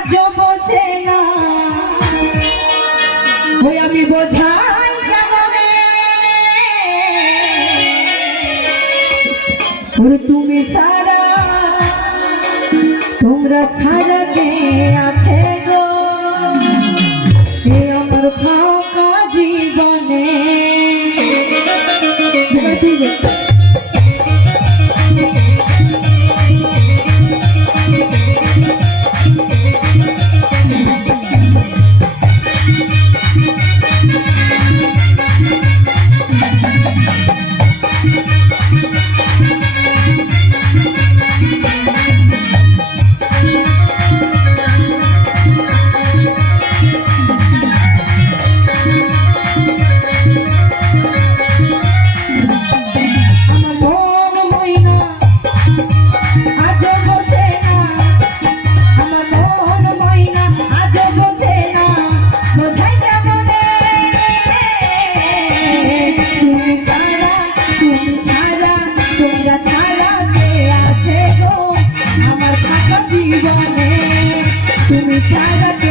আজও বোঝে তুমি ছাড়া তোমরা ছাড়া কে আছে গো? আমার জীবনে। Side